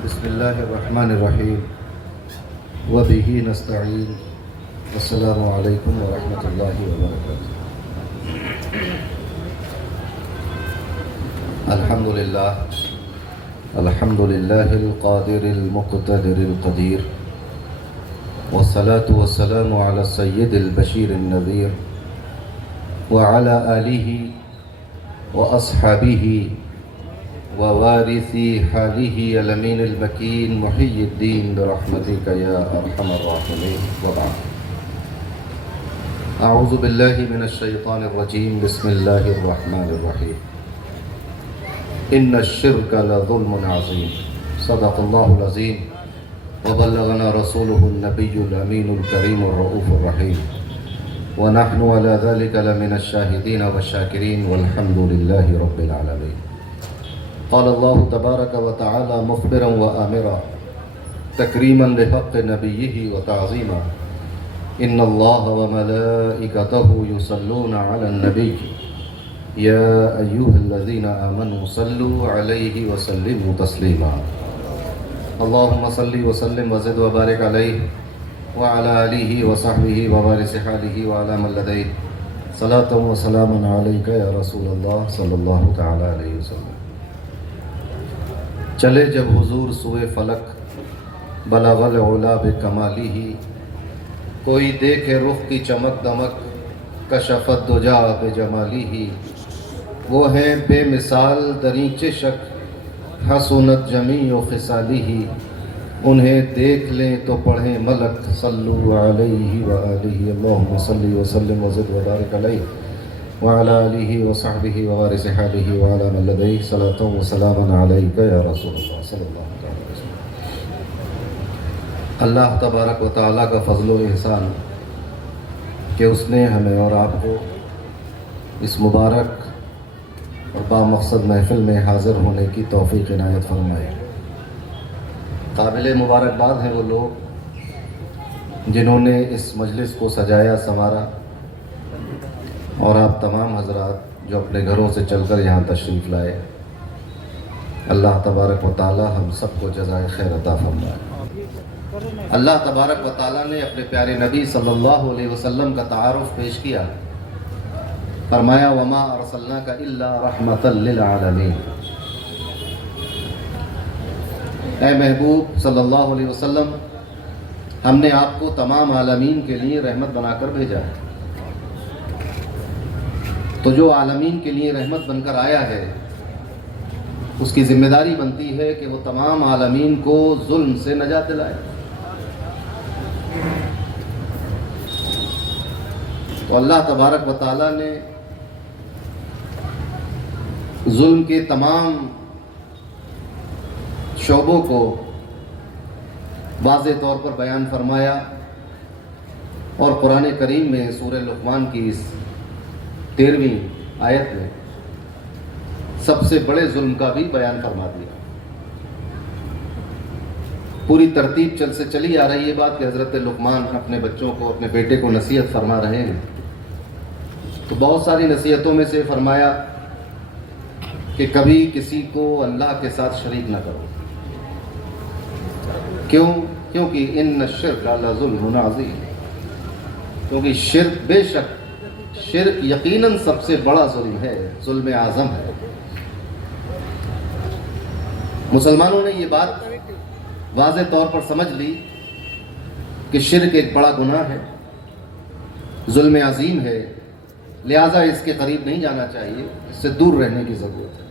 بسم الله الرحمن الرحيم وبه نستعين السلام عليكم ورحمة الله وبركاته. الحمد لله القادر المقتدر القدير، والصلاة والسلام على السيد البشير النذير وعلى آله وأصحابه ووارث حاله الأمين المكين محي الدين برحمتك يا أرحم الراحمين، وبعد. أعوذ بالله من الشيطان الرجيم. بسم الله الرحمن الرحيم. إن الشرك لظلم عظيم. صدق الله العظيم وبلغنا رسوله النبي الأمين الكريم الرؤوف الرحيم، ونحن على ذلك لمن الشاهدين والشاكرين، والحمد لله رب العالمين. قال الله تبارك وتعالى مخبرا وآمرا تكريما لحق نبيه وتعظيما: إن الله وملائكته يصلون على النبي يا أيها الذين آمنوا صلوا عليه وسلموا تسليما. اللهم صل وسلم وزد وبارك عليه وعلى آله وصحبه ووارث حاله وعلى من لديه صلاة وسلام عليك يا رسول الله صلی اللہ تعالی علیہ وسلم. چلے جب حضور سوئے فلک بلغ العلا بکمالہ، کوئی دیکھے رخ کی چمک دمک کشفت دجا بجمالہ. وہ ہیں بے مثال دریں چشک حسنت جمیع خصالہ، انہیں دیکھ لیں تو پڑھیں ملک صلو علیہ وآلہ. اللہم صلی وسلم وزد وبارک علیہ وعلى آلہ وصحبہ ووارث حالہ وعلى من لدیہ صلاۃ وسلام علیک یا رسول اللہ صلی اللہ علیہ وسلم. اللہ تبارک و تعالیٰ کا فضل و احسان کہ اس نے ہمیں اور آپ کو اس مبارک اور بامقصد محفل میں حاضر ہونے کی توفیق عنایت فرمائے. قابل مبارکباد ہیں وہ لوگ جنہوں نے اس مجلس کو سجایا سنوارا، اور آپ تمام حضرات جو اپنے گھروں سے چل کر یہاں تشریف لائے. اللہ تبارک و تعالی ہم سب کو جزائے خیر عطا فرمائے. اللہ تبارک و تعالی نے اپنے پیارے نبی صلی اللہ علیہ وسلم کا تعارف پیش کیا. فرمایا وما ارسلناک الا رحمۃ للعالمین. اے محبوب صلی اللہ علیہ وسلم، ہم نے آپ کو تمام عالمین کے لیے رحمت بنا کر بھیجا ہے. تو جو عالمین کے لیے رحمت بن کر آیا ہے، اس کی ذمہ داری بنتی ہے کہ وہ تمام عالمین کو ظلم سے نجات دلائے. تو اللہ تبارک و تعالی نے ظلم کے تمام شعبوں کو واضح طور پر بیان فرمایا، اور قرآن کریم میں سورہ لقمان کی اس 13ویں آیت میں سب سے بڑے ظلم کا بھی بیان فرما دیا. پوری ترتیب سے چلی آ رہی ہے بات کہ حضرت لقمان اپنے بچوں کو، اپنے بیٹے کو نصیحت فرما رہے ہیں. تو بہت ساری نصیحتوں میں سے فرمایا کہ کبھی کسی کو اللہ کے ساتھ شریک نہ کرو. کیونکہ ان الشرک لظلم عظیم. کیونکہ شرک، بے شک شرک یقیناً سب سے بڑا ظلم ہے، ظلم اعظم ہے. مسلمانوں نے یہ بات واضح طور پر سمجھ لی کہ شرک ایک بڑا گناہ ہے، ظلم عظیم ہے، لہٰذا اس کے قریب نہیں جانا چاہیے، اس سے دور رہنے کی ضرورت ہے.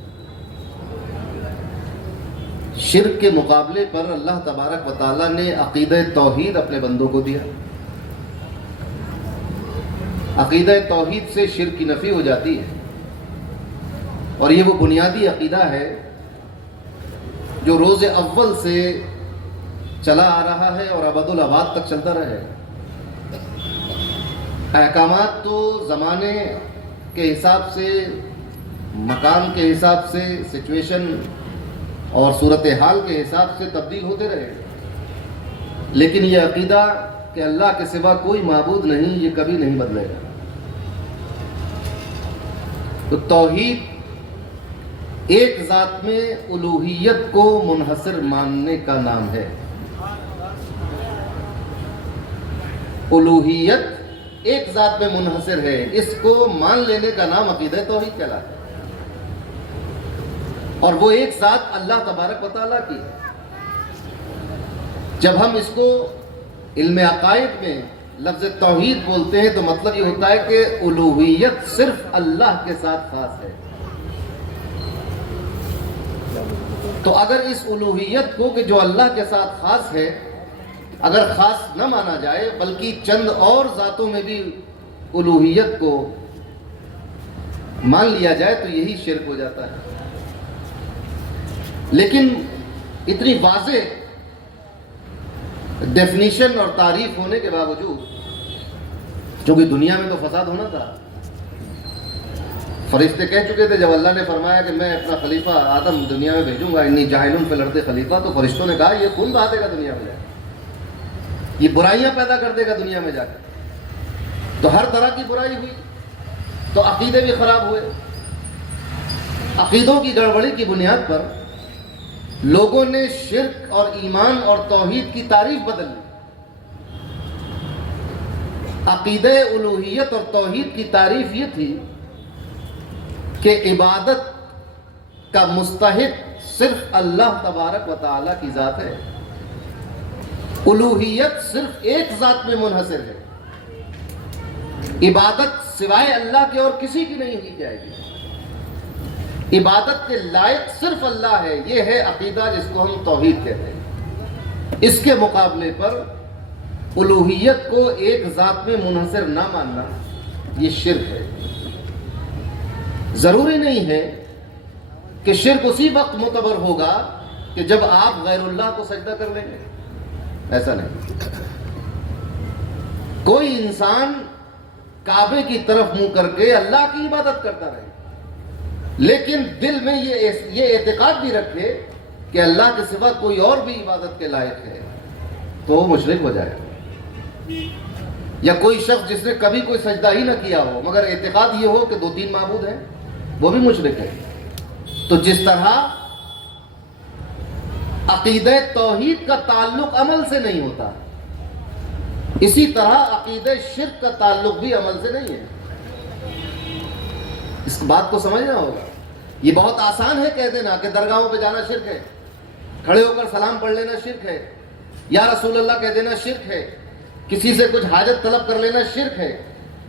شرک کے مقابلے پر اللہ تبارک و تعالیٰ نے عقیدہ توحید اپنے بندوں کو دیا. عقیدہ توحید سے شرک کی نفی ہو جاتی ہے، اور یہ وہ بنیادی عقیدہ ہے جو روز اول سے چلا آ رہا ہے اور ابد الآباد تک چلتا رہے. احکامات تو زمانے کے حساب سے، مکان کے حساب سے، سچویشن اور صورتحال کے حساب سے تبدیل ہوتے رہے، لیکن یہ عقیدہ کہ اللہ کے سوا کوئی معبود نہیں، یہ کبھی نہیں بدلے گا. تو توحید ایک ذات میں الوہیت کو منحصر ماننے کا نام ہے. الوہیت ایک ذات میں منحصر ہے، اس کو مان لینے کا نام عقیدہ توحید کہلاتا ہے. اور وہ ایک ذات اللہ تبارک و تعالیٰ کی ہے. جب ہم اس کو علم عقائد میں لفظ توحید بولتے ہیں تو مطلب یہ ہوتا ہے کہ الوہیت صرف اللہ کے ساتھ خاص ہے. تو اگر اس الوہیت کو کہ جو اللہ کے ساتھ خاص ہے اگر خاص نہ مانا جائے بلکہ چند اور ذاتوں میں بھی الوہیت کو مان لیا جائے تو یہی شرک ہو جاتا ہے. لیکن اتنی واضح ڈیفینیشن اور تعریف ہونے کے باوجود، چونکہ دنیا میں تو فساد ہونا تھا، فرشتے کہہ چکے تھے جب اللہ نے فرمایا کہ میں اپنا خلیفہ آدم دنیا میں بھیجوں گا، انی جاعل فی الارض خلیفہ، تو فرشتوں نے کہا یہ خون بہا دے گا دنیا میں جا کے، یہ برائیاں پیدا کر دے گا دنیا میں جا کے. تو ہر طرح کی برائی ہوئی تو عقیدے بھی خراب ہوئے. عقیدوں کی گڑبڑی کی بنیاد پر لوگوں نے شرک اور ایمان اور توحید کی تعریف بدل لی. عقیدہ الوہیت اور توحید کی تعریف یہ تھی کہ عبادت کا مستحق صرف اللہ تبارک و تعالیٰ کی ذات ہے. الوہیت صرف ایک ذات میں منحصر ہے. عبادت سوائے اللہ کے اور کسی کی نہیں کی جائے گی. عبادت کے لائق صرف اللہ ہے. یہ ہے عقیدہ جس کو ہم توحید کہتے ہیں. اس کے مقابلے پر الوہیت کو ایک ذات میں منحصر نہ ماننا یہ شرک ہے. ضروری نہیں ہے کہ شرک اسی وقت معتبر ہوگا کہ جب آپ غیر اللہ کو سجدہ کر لیں گے. ایسا نہیں. کوئی انسان کعبے کی طرف منہ کر کے اللہ کی عبادت کرتا رہے لیکن دل میں یہ اعتقاد بھی رکھے کہ اللہ کے سوا کوئی اور بھی عبادت کے لائق ہے تو وہ مشرک ہو جائے گا. یا کوئی شخص جس نے کبھی کوئی سجدہ ہی نہ کیا ہو مگر اعتقاد یہ ہو کہ 2-3 معبود ہیں وہ بھی مشرک ہے. تو جس طرح عقیدہ توحید کا تعلق عمل سے نہیں ہوتا اسی طرح عقیدہ شرک کا تعلق بھی عمل سے نہیں ہے. اس بات کو سمجھنا ہوگا. یہ بہت آسان ہے کہہ دینا کہ درگاہوں پہ جانا شرک ہے، کھڑے ہو کر سلام پڑھ لینا شرک ہے، یا رسول اللہ کہہ دینا شرک ہے، کسی سے کچھ حاجت طلب کر لینا شرک ہے.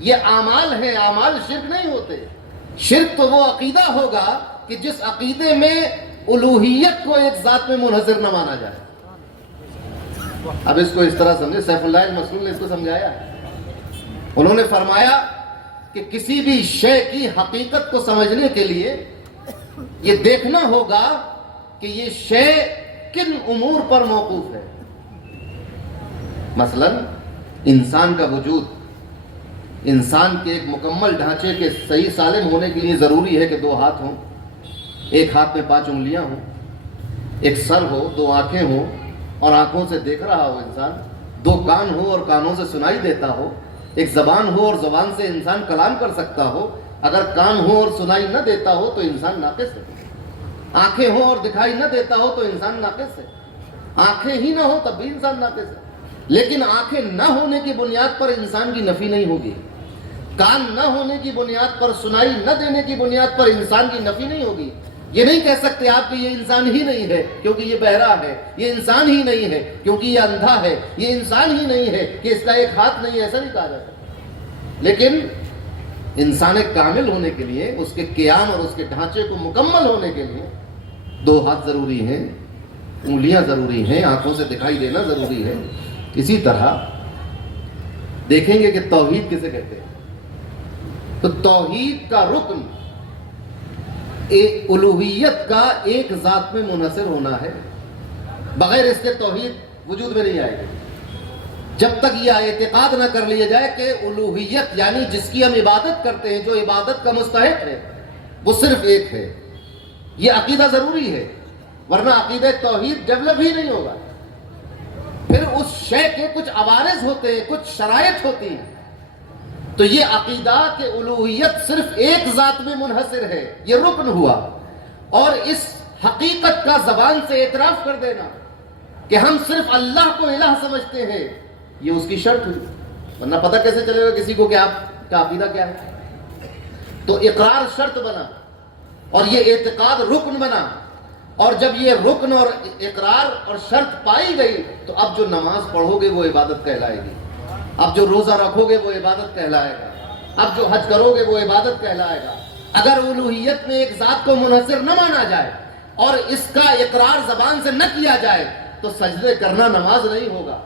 یہ اعمال ہیں، اعمال شرک نہیں ہوتے. شرک تو وہ عقیدہ ہوگا کہ جس عقیدے میں الوہیت کو ایک ذات میں منحصر نہ مانا جائے. اب اس کو اس طرح سمجھے. سیف اللہ المسلول نے اس کو سمجھایا. انہوں نے فرمایا کہ کسی بھی شے کی حقیقت کو سمجھنے کے لیے یہ دیکھنا ہوگا کہ یہ شے کن امور پر موقوف ہے. مثلا انسان کا وجود، انسان کے ایک مکمل ڈھانچے کے صحیح سالم ہونے کے لیے ضروری ہے کہ 2 ہاتھ ہوں، ایک ہاتھ میں 5 انگلیاں ہوں، ایک سر ہو، 2 آنکھیں ہوں اور آنکھوں سے دیکھ رہا ہو انسان، 2 کان ہو اور کانوں سے سنائی دیتا ہو، ایک زبان ہو اور زبان سے انسان کلام کر سکتا ہو. اگر کان ہو اور سنائی نہ دیتا ہو تو انسان ناقص ہے. آنکھیں ہوں اور دکھائی نہ دیتا ہو تو انسان ناقص ہے. آنکھیں ہی نہ ہو تب بھی انسان ناقص ہے. لیکن آنکھیں نہ ہونے کی بنیاد پر انسان کی نفی نہیں ہوگی، کان نہ ہونے کی بنیاد پر، سنائی نہ دینے کی بنیاد پر انسان کی نفی نہیں ہوگی. یہ نہیں کہہ سکتے آپ کہ یہ انسان ہی نہیں ہے کیونکہ یہ بہرا ہے، یہ انسان ہی نہیں ہے کیونکہ یہ اندھا ہے، یہ انسان ہی نہیں ہے کہ اس کا ایک ہاتھ نہیں ہے. ایسا نہیں کہا جاتا. لیکن انسان کامل ہونے کے لیے، اس کے قیام اور اس کے ڈھانچے کو مکمل ہونے کے لیے 2 ہاتھ ضروری ہیں، انگلیاں ضروری ہیں، آنکھوں سے دکھائی دینا ضروری ہے. اسی طرح دیکھیں گے کہ توحید کسے کہتے ہیں. تو توحید کا رکن الوہیت کا ایک ذات میں منحصر ہونا ہے. بغیر اس کے توحید وجود میں نہیں آئے گی. جب تک یہ اعتقاد نہ کر لیا جائے کہ الوہیت یعنی جس کی ہم عبادت کرتے ہیں، جو عبادت کا مستحق ہے، وہ صرف ایک ہے. یہ عقیدہ ضروری ہے ورنہ عقیدہ توحید ڈیولپ ہی نہیں ہوگا. پھر اس شے کے کچھ عوارض ہوتے ہیں، کچھ شرائط ہوتی ہیں. تو یہ عقیدہ کہ الوہیت صرف ایک ذات میں منحصر ہے، یہ رکن ہوا. اور اس حقیقت کا زبان سے اعتراف کر دینا کہ ہم صرف اللہ کو الہ سمجھتے ہیں، یہ اس کی شرط ہوئی، ورنہ پتہ کیسے چلے گا کسی کو کہ آپ کا عقیدہ کیا ہے؟ تو اقرار شرط بنا اور یہ اعتقاد رکن بنا، اور جب یہ رکن اور اقرار اور شرط پائی گئی تو اب جو نماز پڑھو گے وہ عبادت کہلائے گی، اب جو روزہ رکھو گے وہ عبادت کہلائے گا، اب جو حج کرو گے وہ عبادت کہلائے گا۔ اگر الوہیت میں ایک ذات کو منحصر نہ مانا جائے اور اس کا اقرار زبان سے نہ کیا جائے تو سجدے کرنا نماز نہیں ہوگا،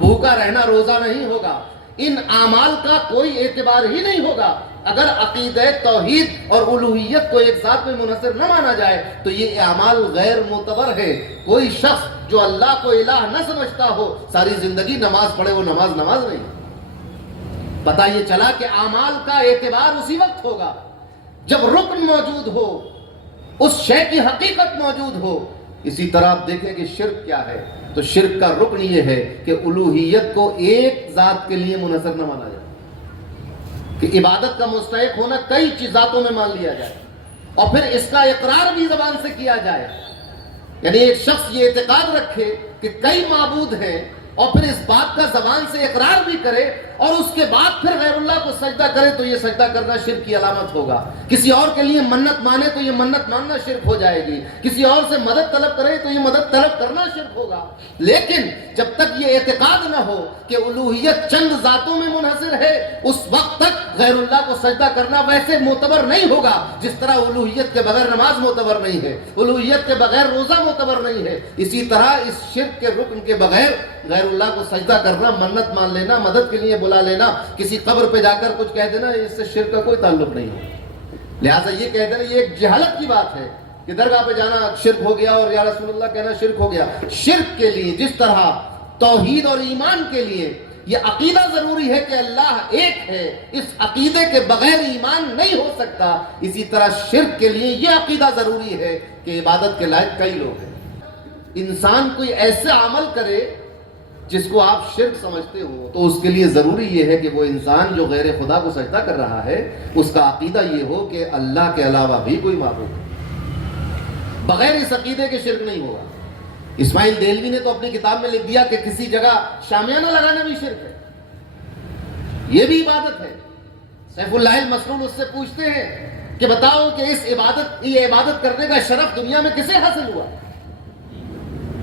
بھوکا رہنا روزہ نہیں ہوگا، ان اعمال کا کوئی اعتبار ہی نہیں ہوگا۔ اگر عقیدہ توحید اور الوہیت کو ایک ذات میں منحصر نہ مانا جائے تو یہ اعمال غیر معتبر ہے۔ کوئی شخص جو اللہ کو الہ نہ سمجھتا ہو ساری زندگی نماز پڑھے، وہ نماز نہیں۔ پتہ یہ چلا کہ اعمال کا اعتبار اسی وقت ہوگا جب رکن موجود ہو، اس شے کی حقیقت موجود ہو۔ اسی طرح آپ دیکھیں کہ شرک کیا ہے، تو شرک کا رکن یہ ہے کہ الوہیت کو ایک ذات کے لیے منحصر نہ مانا جائے، کہ عبادت کا مستحق ہونا کئی ذاتوں میں مان لیا جائے، اور پھر اس کا اقرار بھی زبان سے کیا جائے۔ یعنی ایک شخص یہ اعتقاد رکھے کہ کئی معبود ہیں اور پھر اس بات کا زبان سے اقرار بھی کرے اور اس کے بعد پھر غیر اللہ کو سجدہ کرے، تو یہ سجدہ کرنا شرک کی علامت ہوگا۔ کسی اور کے لیے منت مانے تو یہ منت ماننا شرک ہو جائے گی، کسی اور سے مدد طلب کرے تو یہ مدد طلب کرنا شرک ہوگا۔ لیکن جب تک یہ اعتقاد نہ ہو کہ الوہیت چند ذاتوں میں منحصر ہے، اس وقت تک غیر اللہ کو سجدہ کرنا ویسے معتبر نہیں ہوگا جس طرح الوہیت کے بغیر نماز معتبر نہیں ہے، الوہیت کے بغیر روزہ معتبر نہیں ہے۔ اسی طرح اس شرک کے رکن کے بغیر غیر اللہ کو سجدہ کرنا، منت مان لینا، مدد کے لیے بلا لینا، کسی قبر پہ جا کر کچھ کہہ دینا، اس سے شرک کا کوئی تعلق نہیں ہے۔ لہٰذا یہ کہہ دینا یہ ایک جہالت کی بات ہے کہ درگاہ پہ جانا شرک ہو گیا اور یا رسول اللہ کہنا شرک ہو گیا۔ شرک کے لیے جس طرح توحید اور ایمان کے لیے یہ عقیدہ ضروری ہے کہ اللہ ایک ہے، اس عقیدے کے بغیر ایمان نہیں ہو سکتا، اسی طرح شرک کے لیے یہ عقیدہ ضروری ہے کہ عبادت کے لائق کئی لوگ ہیں۔ انسان کوئی ایسا عمل کرے جس کو آپ شرک سمجھتے ہو تو اس کے لیے ضروری یہ ہے کہ وہ انسان جو غیر خدا کو سجدہ کر رہا ہے اس کا عقیدہ یہ ہو کہ اللہ کے علاوہ بھی کوئی معبود ہے۔ بغیر اس عقیدے کے شرک نہیں ہوگا۔ اسماعیل دہلوی نے تو اپنی کتاب میں لکھ دیا کہ کسی جگہ شامیانہ لگانا بھی شرک ہے، یہ بھی عبادت ہے۔ سیف اللہ المسلول اس سے پوچھتے ہیں کہ بتاؤ کہ یہ عبادت کرنے کا شرف دنیا میں کسے حاصل ہوا؟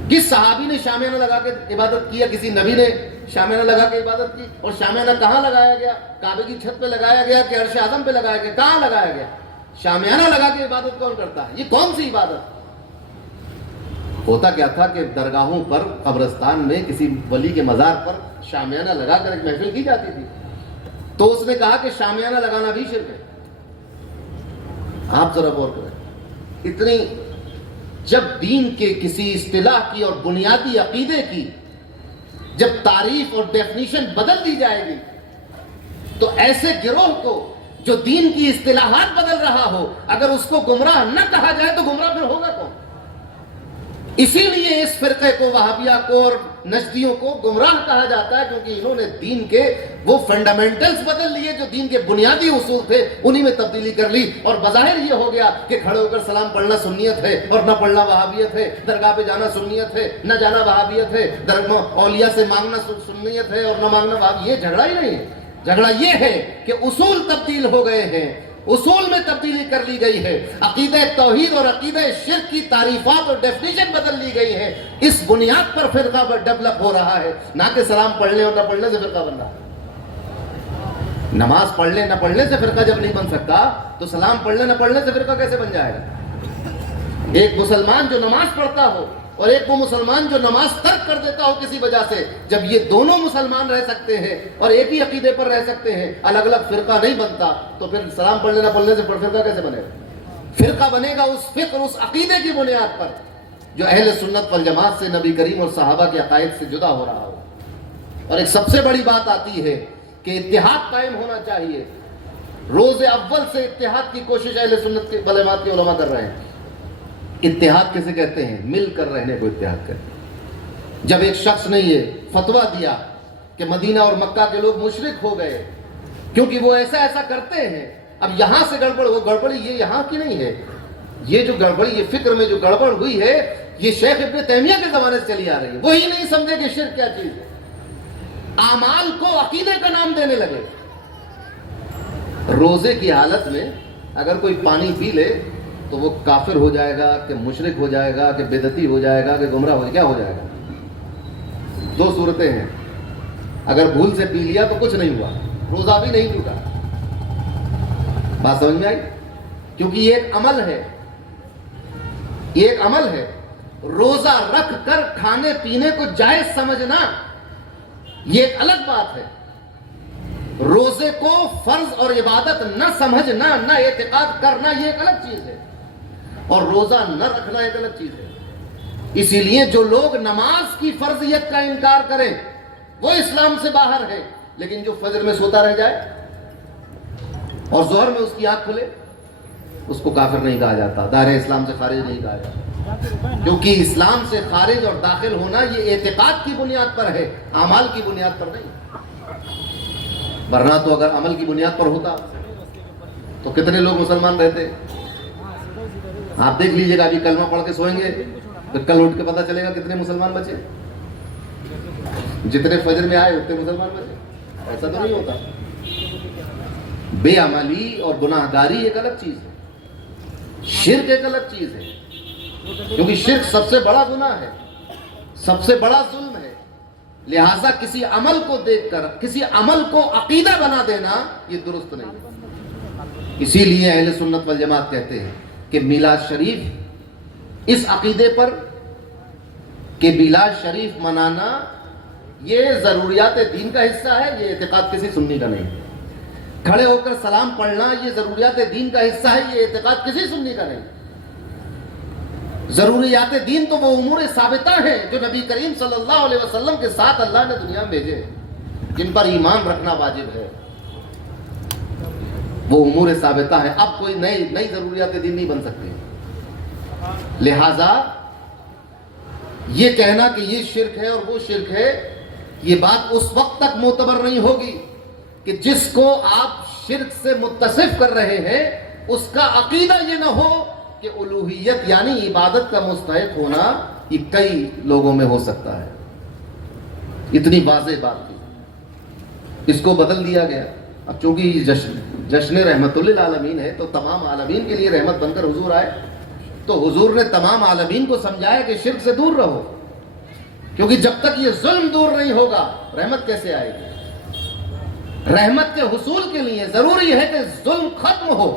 کس صحابی نے شامیانہ لگا کے عبادت کیا؟ کسی نبی نے شامیانہ لگا کے عبادت کی؟ اور شامیانہ کہاں لگایا گیا؟ کعبے کی چھت پہ لگایا گیا کہ عرش اعظم پہ لگایا گیا؟ کہاں لگایا گیا؟ شامیانہ لگا کے عبادت کون کرتا ہے؟ یہ کون سی عبادت؟ ہوتا کیا تھا کہ درگاہوں پر، قبرستان میں، کسی ولی کے مزار پر شامیانہ لگا کر ایک محفل کی جاتی تھی، تو اس نے کہا کہ شامیانہ لگانا بھی شرک ہے۔ آپ ذرا غور کریں، اتنی جب دین کے کسی اصطلاح کی اور بنیادی عقیدے کی جب تعریف اور ڈیفینیشن بدل دی جائے گی تو ایسے گروہ کو جو دین کی اصطلاحات بدل رہا ہو اگر اس کو گمراہ نہ کہا جائے تو گمراہ پھر ہوگا کون؟ اسی لیے اس فرقے کو، وہابیہ کو اور نجدیوں کو گمراہ کہا جاتا ہے، کیونکہ انہوں نے دین کے وہ فنڈامنٹلز بدل لیے جو دین کے بنیادی اصول تھے، انہی میں تبدیلی کر لی، اور بظاہر یہ ہو گیا کہ کھڑے ہو کر سلام پڑھنا سنیت ہے اور نہ پڑھنا وہابیت ہے، درگاہ پہ جانا سنیت ہے نہ جانا وہابیت ہے، اولیاء سے مانگنا سنیت ہے اور نہ مانگنا وہابیت۔ یہ جھگڑا ہی نہیں ہے، جھگڑا یہ ہے کہ اصول تبدیل ہو گئے ہیں، اصول میں تبدیلی کر لی گئی ہے، عقیدہ توحید اور عقیدہ شرک کی تعریفات اور ڈیفینیشن بدل لی گئی ہے۔ اس بنیاد پر فرقہ ڈیولپ ہو رہا ہے، نہ کہ سلام پڑھنے اور نہ پڑھنے سے فرقہ بن رہا ہے۔ نماز پڑھنے نہ پڑھنے سے فرقہ جب نہیں بن سکتا تو سلام پڑھنے نہ پڑھنے سے فرقہ کیسے بن جائے گا؟ ایک مسلمان جو نماز پڑھتا ہو اور ایک وہ مسلمان جو نماز ترک کر دیتا ہو کسی وجہ سے، جب یہ دونوں مسلمان رہ سکتے ہیں اور ایک ہی عقیدے پر رہ سکتے ہیں، الگ الگ فرقہ نہیں بنتا، تو پھر سلام پڑھنے نہ پڑھنے سے فرقہ کیسے بنے گا؟ فرقہ بنے گا اس فکر، اس عقیدے کی بنیاد پر جو اہل سنت والجماعت سے، نبی کریم اور صحابہ کے عقائد سے جدا ہو رہا ہو۔ اور ایک سب سے بڑی بات آتی ہے کہ اتحاد قائم ہونا چاہیے۔ روز اول سے اتحاد کی کوشش اہل سنت کے والجماعت کے علماء کر رہے ہیں۔ اتحاد کیسے کہتے ہیں؟ مل کر رہنے کو اتحاد کہتے ہیں۔ جب ایک شخص نے یہ فتویٰ دیا کہ مدینہ اور مکہ کے لوگ مشرک ہو گئے کیونکہ وہ ایسا ایسا کرتے ہیں، اب یہاں سے گڑبڑ، وہ گڑبڑی یہ یہاں کی نہیں ہے، یہ جو گڑبڑی، یہ فکر میں جو گڑبڑ ہوئی ہے، یہ شیخ ابن تیمیہ کے زمانے سے چلی آ رہی ہے. وہی نہیں سمجھے کہ شرک کیا چیز ہے، اعمال کو عقیدے کا نام دینے لگے. روزے کی حالت میں اگر کوئی پانی پی لے تو وہ کافر ہو جائے گا کہ مشرک ہو جائے گا کہ بدعتی ہو جائے گا کہ گمراہ کیا ہو جائے گا؟ دو صورتیں ہیں. اگر بھول سے پی لیا تو کچھ نہیں ہوا، روزہ بھی نہیں ٹوٹا. بات سمجھ میں آئی؟ کیونکہ یہ ایک عمل ہے، یہ ایک عمل ہے. روزہ رکھ کر کھانے پینے کو جائز سمجھنا یہ ایک الگ بات ہے. روزے کو فرض اور عبادت نہ سمجھنا، نہ اعتقاد کرنا، یہ ایک الگ چیز ہے. اور روزہ نہ رکھنا ایک الگ چیز ہے. اسی لیے جو لوگ نماز کی فرضیت کا انکار کریں وہ اسلام سے باہر ہے، لیکن جو فجر میں سوتا رہ جائے اور ظہر میں اس کی آنکھ کھلے اس کو کافر نہیں کہا جاتا، دائرہ اسلام سے خارج نہیں کہا جاتا. کیونکہ اسلام سے خارج اور داخل ہونا یہ اعتقاد کی بنیاد پر ہے، اعمال کی بنیاد پر نہیں. ورنہ تو اگر عمل کی بنیاد پر ہوتا تو کتنے لوگ مسلمان رہتے. آپ دیکھ لیجئے گا، ابھی کلمہ پڑھ کے سوئیں گے پھر کل اٹھ کے پتہ چلے گا کتنے مسلمان بچے. جتنے فجر میں آئے اتنے مسلمان بچے. ایسا تو نہیں ہوتا. بے عملی اور گناہ گاری ایک الگ چیز ہے، شرک ایک الگ چیز ہے. کیونکہ شرک سب سے بڑا گناہ ہے، سب سے بڑا ظلم ہے. لہٰذا کسی عمل کو دیکھ کر کسی عمل کو عقیدہ بنا دینا یہ درست نہیں ہے. اسی لیے اہل سنت والجماعت کہتے ہیں کہ میلاد شریف اس عقیدے پر کہ میلاد شریف منانا یہ ضروریات دین کا حصہ ہے، یہ اعتقاد کسی سنی کا نہیں. کھڑے ہو کر سلام پڑھنا یہ ضروریات دین کا حصہ ہے، یہ اعتقاد کسی سنی کا نہیں. ضروریات دین تو وہ امور ثابتہ ہیں جو نبی کریم صلی اللہ علیہ وسلم کے ساتھ اللہ نے دنیا میں بھیجے، جن پر ایمان رکھنا واجب ہے. وہ امور ثابتہ ہیں. اب کوئی نئی ضروریات دین نہیں بن سکتی. لہذا یہ کہنا کہ یہ شرک ہے اور وہ شرک ہے، یہ بات اس وقت تک معتبر نہیں ہوگی کہ جس کو آپ شرک سے متصف کر رہے ہیں اس کا عقیدہ یہ نہ ہو کہ الوہیت یعنی عبادت کا مستحق ہونا یہ کئی لوگوں میں ہو سکتا ہے. اتنی واضح بات تھی. اس کو بدل دیا گیا. اب چونکہ جشن رحمت للعالمین ہے تو تمام عالمین کے لیے رحمت بن کر حضور آئے، تو حضور نے تمام عالمین کو سمجھایا کہ شرک سے دور رہو، کیونکہ جب تک یہ ظلم دور نہیں ہوگا رحمت کیسے آئے گی. رحمت کے حصول کے لیے ضروری ہے کہ ظلم ختم ہو،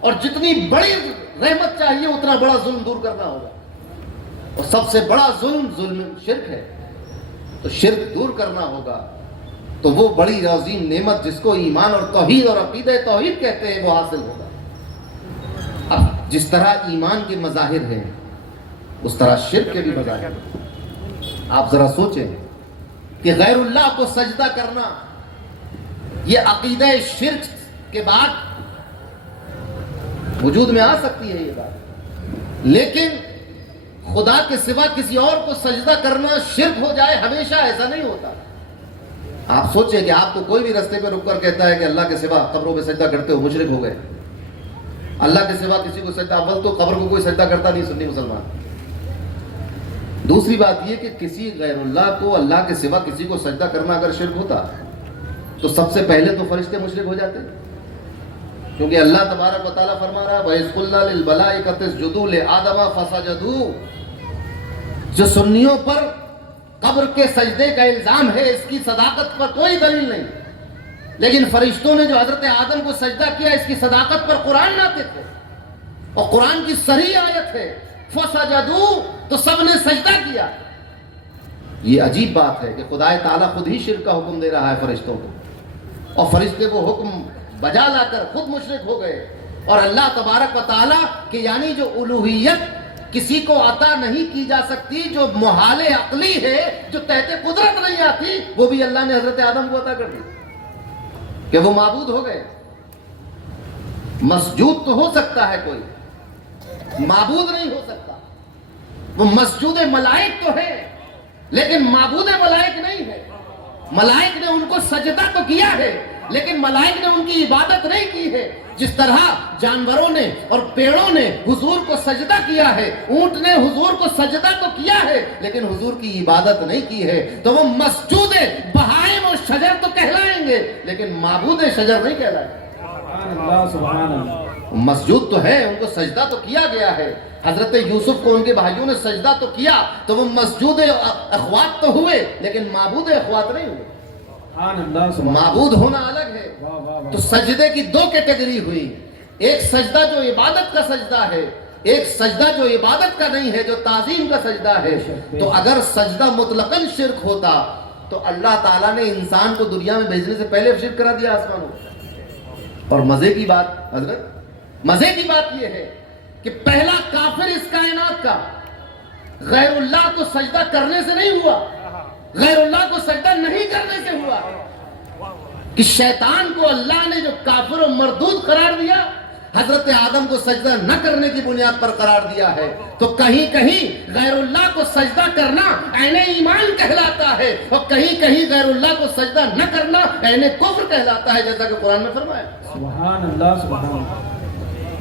اور جتنی بڑی رحمت چاہیے اتنا بڑا ظلم دور کرنا ہوگا. اور سب سے بڑا ظلم شرک ہے، تو شرک دور کرنا ہوگا. تو وہ بڑی عظیم نعمت جس کو ایمان اور توحید اور عقیدہ توحید کہتے ہیں وہ حاصل ہوگا. اب جس طرح ایمان کے مظاہر ہیں اس طرح شرک کے بھی مظاہر ہیں. آپ ذرا سوچیں کہ غیر اللہ کو سجدہ کرنا یہ عقیدہ شرک کے بعد وجود میں آ سکتی ہے یہ بات، لیکن خدا کے سوا کسی اور کو سجدہ کرنا شرک ہو جائے ہمیشہ ایسا نہیں ہوتا. آپ سوچیں کہ آپ کو کوئی بھی رستے پہ رک کر کہتا ہے کہ اللہ کے سوا قبروں پہ سجدہ کرتے ہو، مشرک ہو گئے. اللہ کے سوا کسی کو سجدہ، اول تو قبر کو کوئی سجدہ کرتا نہیں سنی مسلمان. دوسری بات یہ کہ کسی غیر اللہ کو اللہ کے سوا کسی کو سجدہ کرنا اگر شرک ہوتا تو سب سے پہلے تو فرشتے مشرک ہو جاتے، کیونکہ اللہ تبارک و تعالیٰ فرما رہا ہے وَإِذْ قُلْنَا لِلْمَلَائِكَةِ اسْجُدُوا لِآدَمَ فَسَجَدُوا. جو سنیوں پر قبر کے سجدے کا الزام ہے اس کی صداقت پر کوئی دلیل نہیں، لیکن فرشتوں نے جو حضرت آدم کو سجدہ کیا اس کی صداقت پر قرآن ناطق ہے، اور قرآن کی صریح آیت ہے فَسَجَدُوا، تو سب نے سجدہ کیا. یہ عجیب بات ہے کہ خدا تعالیٰ خود ہی شرک کا حکم دے رہا ہے فرشتوں کو، اور فرشتے وہ حکم بجا لا کر خود مشرک ہو گئے. اور اللہ تبارک و تعالیٰ کہ یعنی جو الوہیت کسی کو عطا نہیں کی جا سکتی، جو محال عقلی ہے، جو تحت قدرت نہیں آتی، وہ بھی اللہ نے حضرت آدم کو عطا کر دی کہ وہ معبود ہو گئے. مسجود تو ہو سکتا ہے کوئی، معبود نہیں ہو سکتا. وہ مسجود ملائک تو ہے لیکن معبود ملائک نہیں ہے. ملائک نے ان کو سجدہ تو کیا ہے لیکن ملائک نے ان کی عبادت نہیں کی ہے. جس طرح جانوروں نے اور پیڑوں نے حضور کو سجدہ کیا ہے, اونٹ نے حضور کو سجدہ تو کیا ہے لیکن حضور کی عبادت نہیں کی ہے, تو وہ مسجود بہائم اور شجر تو کہلائیں گے لیکن معبود شجر نہیں کہلائیں گے. سبحان اللہ. مسجود تو ہے, ان کو سجدہ تو کیا گیا ہے. حضرت یوسف کو ان کے بھائیوں نے سجدہ تو کیا تو وہ مسجود اخوات تو ہوئے لیکن معبود اخوات نہیں ہوئے. معبود ہونا الگ ہے. تو سجدے کی دو کیٹیگری ہوئی, ایک سجدہ جو عبادت کا سجدہ ہے, ایک سجدہ جو عبادت کا نہیں ہے, جو تعظیم کا سجدہ ہے. تو اگر سجدہ مطلقاً شرک ہوتا تو اللہ تعالیٰ نے انسان کو دنیا میں بھیجنے سے پہلے شرک کرا دیا آسمانوں. اور مزے کی بات حضرت, مزے کی بات یہ ہے کہ پہلا کافر اس کائنات کا غیر اللہ کو سجدہ کرنے سے نہیں ہوا, غیر اللہ کو سجدہ نہیں کرنے سے ہوا, کہ شیطان کو اللہ نے جو کافر و مردود قرار دیا, حضرت آدم کو سجدہ نہ کرنے کی بنیاد پر قرار دیا ہے. تو کہیں کہیں غیر اللہ کو سجدہ کرنا عین ایمان کہلاتا ہے اور کہیں کہیں غیر اللہ کو سجدہ نہ کرنا عین کفر کہلاتا ہے, جیسا کہ قرآن میں فرمایا. سبحان اللہ, سبحان اللہ.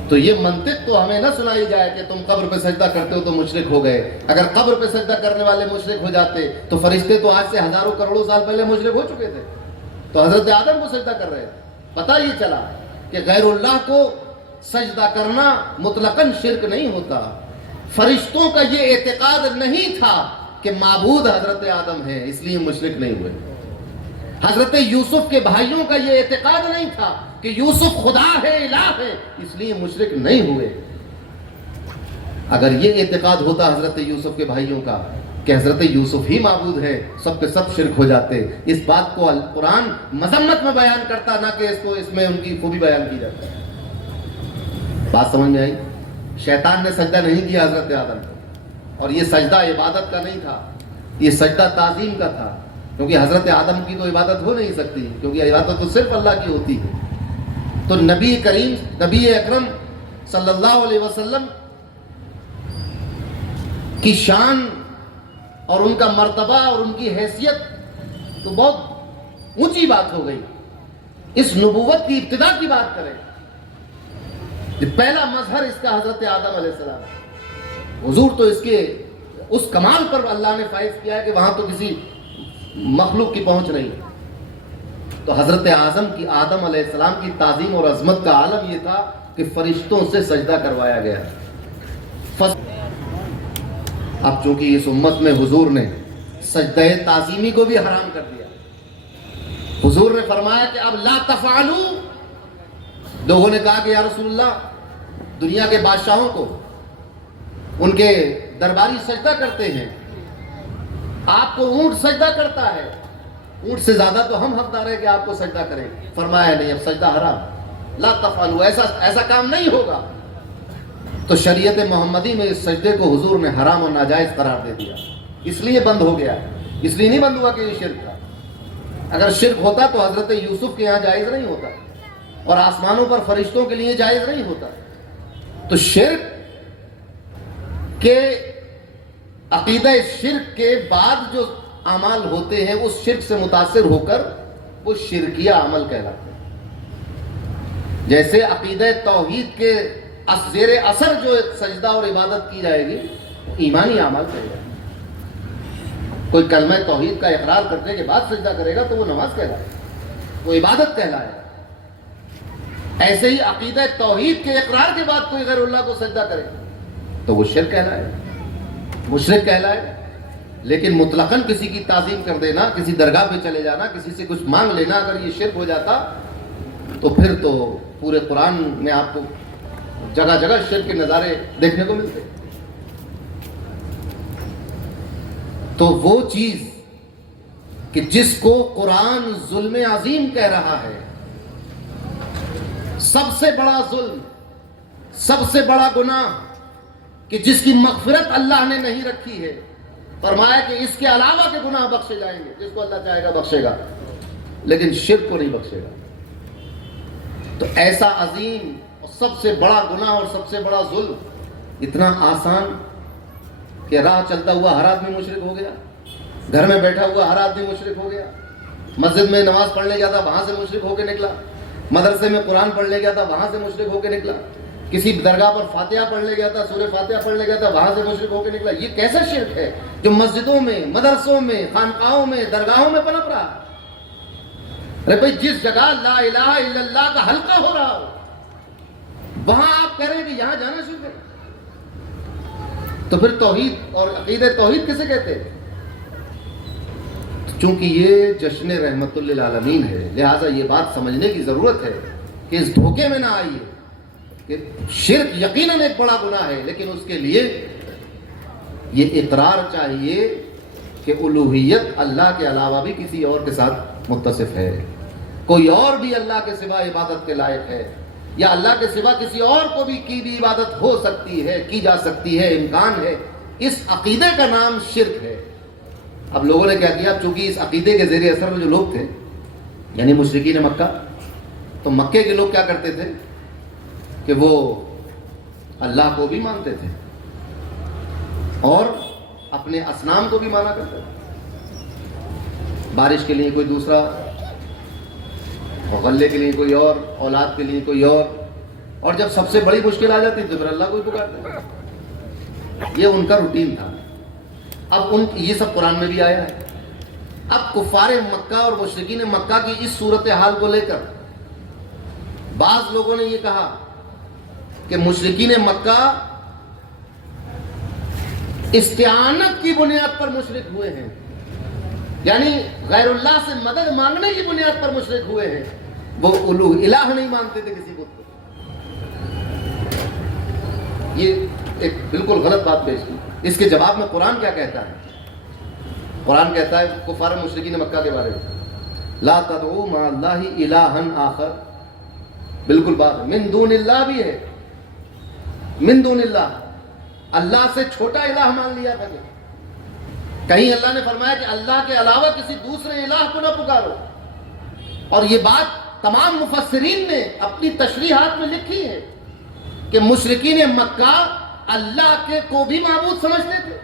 تو یہ منطق تو ہمیں نہ سنائی جائے کہ تم قبر پہ سجدہ کرتے ہو تو مشرک ہو گئے. اگر قبر پہ سجدہ کرنے والے مشرک ہو جاتے تو فرشتے تو آج سے ہزاروں کروڑوں سال پہلے مشرک ہو چکے تھے. تو حضرت آدم کو سجدہ کر رہے تھے. پتہ یہ چلا کہ غیر اللہ کو سجدہ کرنا مطلقاً شرک نہیں ہوتا. فرشتوں کا یہ اعتقاد نہیں تھا کہ معبود حضرت آدم ہے اس لیے مشرک نہیں ہوئے. حضرت یوسف کے بھائیوں کا یہ اعتقاد نہیں تھا کہ یوسف خدا ہے, الہ ہے, اس لیے مشرک نہیں ہوئے. اگر یہ اعتقاد ہوتا حضرت یوسف کے بھائیوں کا کہ حضرت یوسف ہی معبود ہے, سب کے سب شرک ہو جاتے. اس بات کو قرآن مذمت میں بیان کرتا, نہ کہ اس میں ان کی خوبی بیان کی جاتی. بات سمجھ میں آئی؟ شیطان نے سجدہ نہیں کیا حضرت آدم کو, اور یہ سجدہ عبادت کا نہیں تھا, یہ سجدہ تعظیم کا تھا. کیونکہ حضرت آدم کی تو عبادت ہو نہیں سکتی, کیونکہ عبادت تو صرف اللہ کی ہوتی ہے. تو نبی کریم, نبی اکرم صلی اللہ علیہ وسلم کی شان اور ان کا مرتبہ اور ان کی حیثیت تو بہت اونچی بات ہو گئی. اس نبوت کی ابتدا کی بات کریں, پہلا مظہر اس کا حضرت آدم علیہ السلام. حضور تو اس کے اس کمال پر اللہ نے فائز کیا ہے کہ وہاں تو کسی مخلوق کی پہنچ نہیں. تو حضرت اعظم کی آدم علیہ السلام کی تعظیم اور عظمت کا عالم یہ تھا کہ فرشتوں سے سجدہ کروایا گیا. اب چونکہ اس امت میں حضور نے سجدہ تعظیمی کو بھی حرام کر دیا. حضور نے فرمایا کہ اب لا تفعلوا. لوگوں نے کہا کہ یا رسول اللہ, دنیا کے بادشاہوں کو ان کے درباری سجدہ کرتے ہیں, آپ کو اونٹ سجدہ کرتا ہے, اونٹ سے زیادہ تو ہم حقدار ہیں کہ آپ کو سجدہ کریں. فرمایا نہیں, اب سجدہ حرام, لا تفعلوا, ایسا کام نہیں ہوگا. تو شریعت محمدی میں اس سجدے کو حضور نے حرام اور ناجائز قرار دے دیا. اس لیے بند ہو گیا, اس لیے نہیں بند ہوا کہ یہ شرک تھا. اگر شرک ہوتا تو حضرت یوسف کے یہاں جائز نہیں ہوتا اور آسمانوں پر فرشتوں کے لیے جائز نہیں ہوتا. تو شرک کے عقیدہ شرک کے بعد جو اعمال ہوتے ہیں اس شرک سے متاثر ہو کر وہ شرکیہ عمل کہلاتے ہیں. جیسے عقیدہ توحید کے زیر اثر جو سجدہ اور عبادت کی جائے گی ایمانی عمل کہے گا. کوئی کلمہ توحید کا اقرار کرنے کے بعد سجدہ کرے گا تو وہ نماز کہلائے, وہ عبادت کہلائے. ایسے ہی عقیدہ توحید کے اقرار کے بعد کوئی غیر اللہ کو سجدہ کرے تو وہ شرک کہلائے, مشرک کہلائے. لیکن مطلقاً کسی کی تعظیم کر دینا, کسی درگاہ پہ چلے جانا, کسی سے کچھ مانگ لینا, اگر یہ شرک ہو جاتا تو پھر تو پورے قرآن میں آپ کو جگہ جگہ شرک کے نظارے دیکھنے کو ملتے. تو وہ چیز کہ جس کو قرآن ظلم عظیم کہہ رہا ہے, سب سے بڑا ظلم, سب سے بڑا گناہ کہ جس کی مغفرت اللہ نے نہیں رکھی ہے, فرمایا کہ اس کے علاوہ کے گناہ بخشے جائیں گے, جس کو اللہ چاہے گا بخشے گا, لیکن شرک کو نہیں بخشے گا. تو ایسا عظیم اور سب سے بڑا گناہ اور سب سے بڑا ظلم اتنا آسان کہ راہ چلتا ہوا ہر آدمی مشرک ہو گیا, گھر میں بیٹھا ہوا ہر آدمی مشرک ہو گیا, مسجد میں نماز پڑھنے گیا تھا وہاں سے مشرک ہو کے نکلا، مدرسے میں قرآن پڑھنے گیا تھا وہاں سے مشرک ہو کے نکلا، کسی درگاہ پر فاتحہ پڑھنے گیا تھا، سورہ فاتحہ پڑھنے گیا تھا وہاں سے مشرک ہو کے نکلا۔ یہ کیسا شرک ہے جو مسجدوں میں، مدرسوں میں، خانقاہوں میں، درگاہوں میں پنپ رہا؟ ارے بھائی جس جگہ لا الہ الا اللہ کا حلقہ ہو رہا ہو وہاں آپ کہہ رہے ہیں کہ یہاں جانا شروع کریں، تو پھر توحید اور عقیدہ توحید کسے کہتے ہیں؟ چونکہ یہ جشن رحمت للعالمین ہے، لہٰذا یہ بات سمجھنے کی ضرورت ہے کہ اس دھوکے میں نہ آئیے کہ شرک یقیناً ایک بڑا گناہ ہے، لیکن اس کے لیے یہ اقرار چاہیے کہ الوہیت اللہ کے علاوہ بھی کسی اور کے ساتھ متصف ہے، کوئی اور بھی اللہ کے سوا عبادت کے لائق ہے، یا اللہ کے سوا کسی اور کو بھی کی بھی عبادت ہو سکتی ہے، کی جا سکتی ہے، امکان ہے۔ اس عقیدے کا نام شرک ہے۔ اب لوگوں نے کیا کیا، چونکہ اس عقیدے کے زیر اثر میں جو لوگ تھے یعنی مشرکین مکہ، تو مکے کے لوگ کیا کرتے تھے کہ وہ اللہ کو بھی مانتے تھے اور اپنے اصنام کو بھی مانا کرتے تھے، بارش کے لیے کوئی دوسرا، غلے کے لیے کوئی اور، اولاد کے لیے کوئی اور جب سب سے بڑی مشکل آ جاتی تو پھر اللہ کو ہی پکارتے۔ یہ ان کا روٹین تھا۔ اب یہ سب قرآن میں بھی آیا ہے۔ اب کفار مکہ اور مشرکین مکہ کی اس صورتحال کو لے کر بعض لوگوں نے یہ کہا کہ مشرکین مکہ استعانت کی بنیاد پر مشرک ہوئے ہیں، یعنی غیر اللہ سے مدد مانگنے کی بنیاد پر مشرک ہوئے ہیں، وہ الہ نہیں مانتے تھے کسی کو۔ یہ ایک بالکل غلط بات پیش کی۔ اس کے جواب میں قرآن کیا کہتا ہے؟ قرآن کہتا ہے کفار مشرکین مکہ کے بارے میں، لا تدعو مع اللہ الہا آخر، بالکل بات ہے، من دون اللہ بھی ہے، من دون اللہ، اللہ سے چھوٹا الہ مان لیا تھا۔ کہیں اللہ نے فرمایا کہ اللہ کے علاوہ کسی دوسرے الہ کو نہ پکارو، اور یہ بات تمام مفسرین نے اپنی تشریحات میں لکھی ہے کہ مشرکین مکہ اللہ کے کو بھی معبود سمجھتے تھے